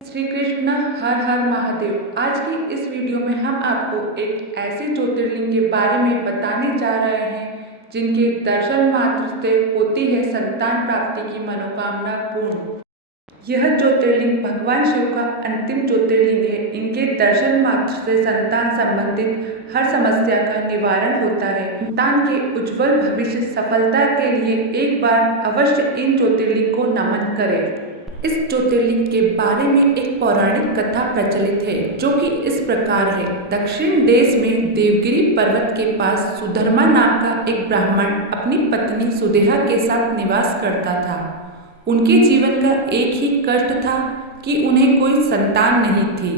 श्री कृष्ण हर हर महादेव। आज की इस वीडियो में हम आपको एक ऐसे ज्योतिर्लिंग के बारे में बताने जा रहे हैं जिनके दर्शन मात्र से होती है संतान प्राप्ति की मनोकामना पूर्ण। यह ज्योतिर्लिंग भगवान शिव का अंतिम ज्योतिर्लिंग है। इनके दर्शन मात्र से संतान संबंधित हर समस्या का निवारण होता है। संतान के उज्जवल भविष्य सफलता के लिए एक बार अवश्य इन ज्योतिर्लिंग को नमन करें। इस ज्योतिर्लिंग के बारे में एक पौराणिक कथा प्रचलित है जो कि इस प्रकार है। दक्षिण देश में देवगिरी पर्वत के पास सुधर्मा नाम का एक ब्राह्मण अपनी पत्नी सुदेहा के साथ निवास करता था। उनके जीवन का एक ही कष्ट था कि उन्हें कोई संतान नहीं थी।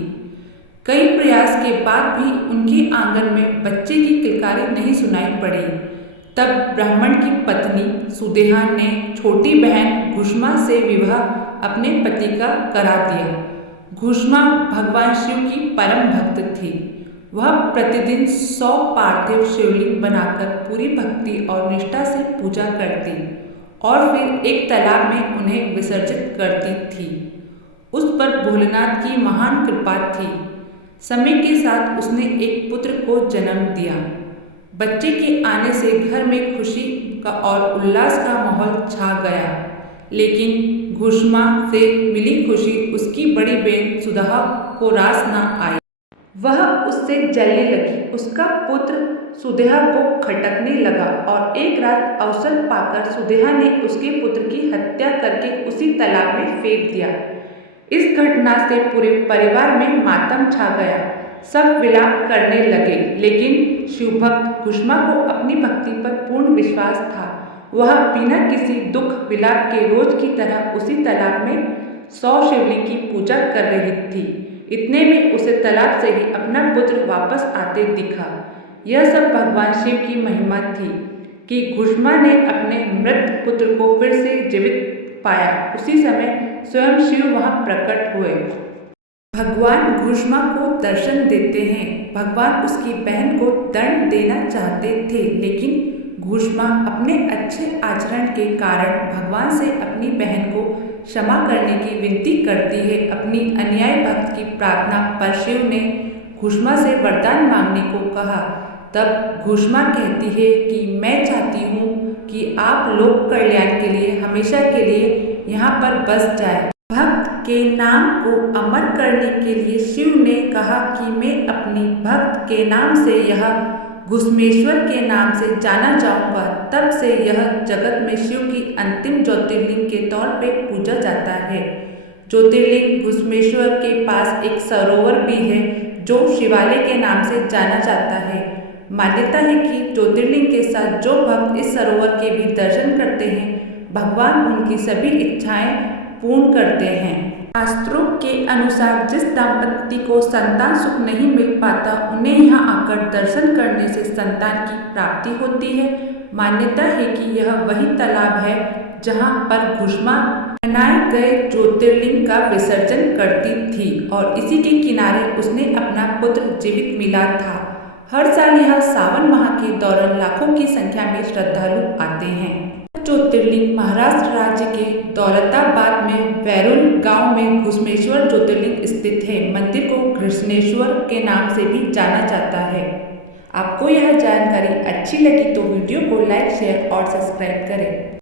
कई प्रयास के बाद भी उनके आंगन में बच्चे की किलकारी नहीं सुनाई पड़ी। तब ब्राह्मण की पत्नी सुदेहा ने छोटी बहन घुष्मा से विवाह अपने पति का करा दिया। घुष्मा भगवान शिव की परम भक्त थी। वह प्रतिदिन 100 पार्थिव शिवलिंग बनाकर पूरी भक्ति और निष्ठा से पूजा करती और फिर एक तालाब में उन्हें विसर्जित करती थी। उस पर भोलेनाथ की महान कृपा थी। समय के साथ उसने एक पुत्र को जन्म दिया। बच्चे के आने से घर में खुशी का और उल्लास का माहौल छा गया। लेकिन घुष्मा से मिली खुशी उसकी बड़ी बहन सुदेहा को रास न आई। वह उससे जलने लगी। उसका पुत्र सुदेहा को खटकने लगा और एक रात अवसर पाकर सुदेहा ने उसके पुत्र की हत्या करके उसी तालाब में फेंक दिया। इस घटना से पूरे परिवार में मातम छा गया। सब विलाप करने लगे, लेकिन शिवभक्त घुष्मा को अपनी भक्ति पर पूर्ण विश्वास था। वह बिना किसी दुख विलाप के रोज की तरह उसी तालाब में 100 शिवलिंग की पूजा कर रही थी। इतने में उसे तालाब से ही अपना पुत्र वापस आते दिखा। यह सब भगवान शिव की महिमा थी कि घुष्मा ने अपने मृत पुत्र को फिर से जीवित पाया। उसी समय स्वयं शिव वहां प्रकट हुए। भगवान घुष्मा को दर्शन देते हैं। भगवान उसकी बहन को दंड देना चाहते थे, लेकिन घुष्मा अपने अच्छे आचरण के कारण भगवान से अपनी बहन को क्षमा करने की विनती करती है। अपनी अन्याय भक्त की प्रार्थना पर शिव ने घुष्मा से वरदान मांगने को कहा। तब घुष्मा कहती है कि मैं चाहती हूँ कि आप लोक कल्याण के लिए हमेशा के लिए यहाँ पर बस जाए। भक्त के नाम को अमर करने के लिए शिव ने कहा कि मैं अपनी भक्त के नाम से यह घुष्मेश्वर के नाम से जाना जाऊंगा। तब से यह जगत में शिव की अंतिम ज्योतिर्लिंग के तौर पे पूजा जाता है। ज्योतिर्लिंग घुष्मेश्वर के पास एक सरोवर भी है जो शिवालय के नाम से जाना जाता है। मान्यता है कि ज्योतिर्लिंग के साथ जो भक्त इस सरोवर के भी दर्शन करते हैं, भगवान उनकी सभी इच्छाएं पूर्ण करते हैं। शास्त्रों के अनुसार जिस दंपति को संतान सुख नहीं मिल पाता, उन्हें यहाँ आकर दर्शन करने से संतान की प्राप्ति होती है। मान्यता है कि यह वही तालाब है जहाँ पर घुष्मा बनाए गए ज्योतिर्लिंग का विसर्जन करती थी और इसी के किनारे उसने अपना पुत्र जीवित मिला था। हर साल यह सावन माह के दौरान लाखों की संख्या में श्रद्धालु आते हैं। ज्योतिर्लिंग महाराष्ट्र राज्य के दौलताबाद में वैरुल गांव में घुष्मेश्वर ज्योतिर्लिंग स्थित है। मंदिर को घृष्णेश्वर के नाम से भी जाना जाता है। आपको यह जानकारी अच्छी लगी तो वीडियो को लाइक, शेयर और सब्सक्राइब करें।